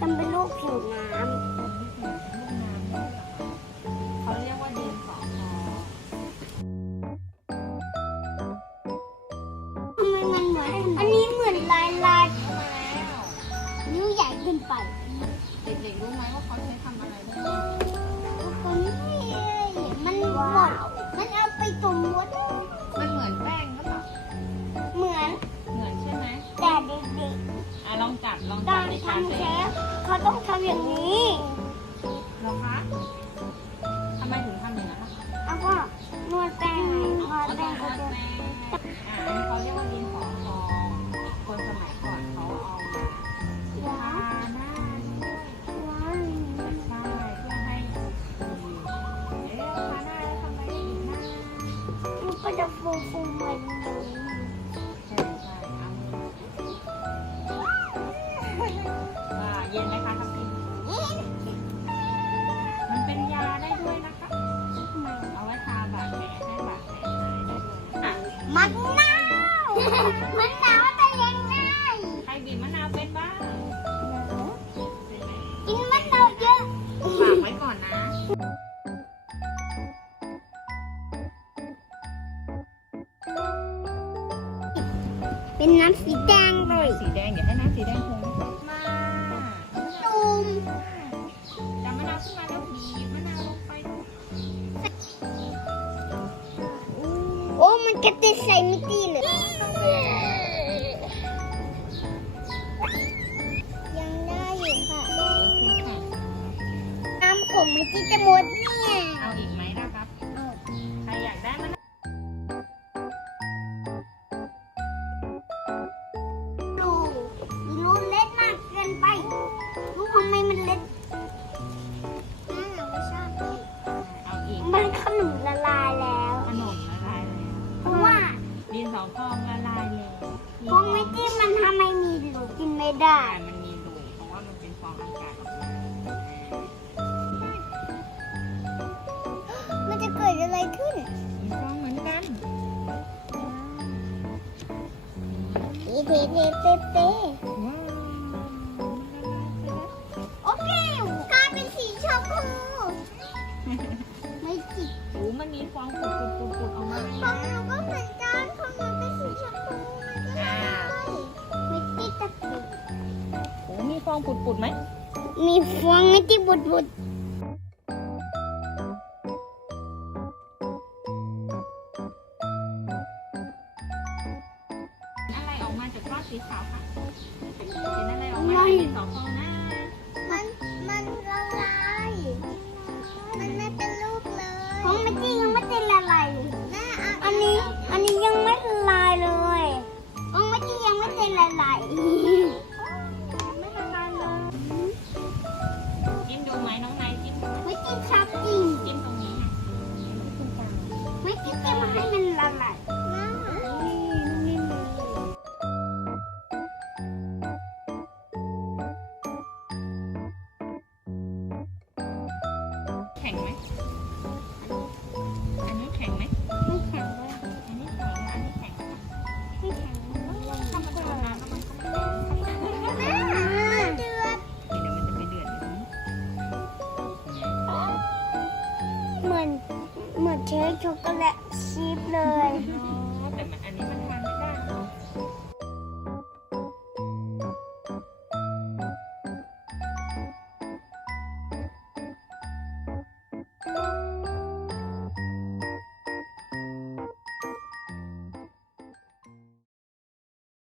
จำเป็นรูปผิวน้ำ ลองจับลองจับการทำเชฟเขาต้องทำอย่างนี้เหรอคะ มันนาวมันนาวแต่ยังไงใครบีบมะนาวเป็นบ้างกินมะนาวเยอะฝากไว้ก่อนนะเป็นน้ำสีแดงเลย สีแดงเดี๋ยวให้น้ำสีแดงคง Captain Slimitine. Yang lain, Pak. น้ำผมไม่ที่จะหมดเนี่ย เอาอีกไหม ไม่ได้ มันมีรูเพราะว่ามันเป็นฟองอากาศมันจะเกิดอะไรขึ้น มีฟองเหมือนกัน เป๊เป๊เป๊ะเต้โอเค กลายเป็นสีชมพู ไม่จิก หูมันมีฟอง องปุดปุดไหม มีฟองไม่ที่ปุดปุดอะไรออกมาจากก้อนสีขาวคะเห็นอะไรออกมาจากสองฟองนะ ข็งไหมอันนี้แข็งไหมแข็งเลยอันนี้แข็งอันนี้แข็งไม่แข็งทำมัทำน้ำมันเหมือนเหมือนเค้กช็อกโกแลตชีสเลย Música